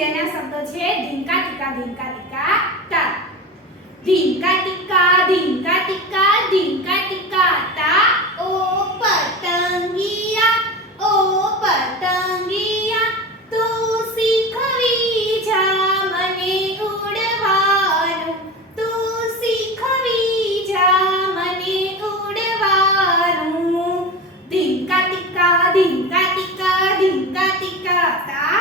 જેના શબ્દો છે ધીંકા ટીકા તા ધીંકા ટીકા તા ઓ પતંગિયા તું શીખવી જા મને ઉડવાનું તું શીખવી જા મને ઉડવાનું ધીંકા ટીકા તા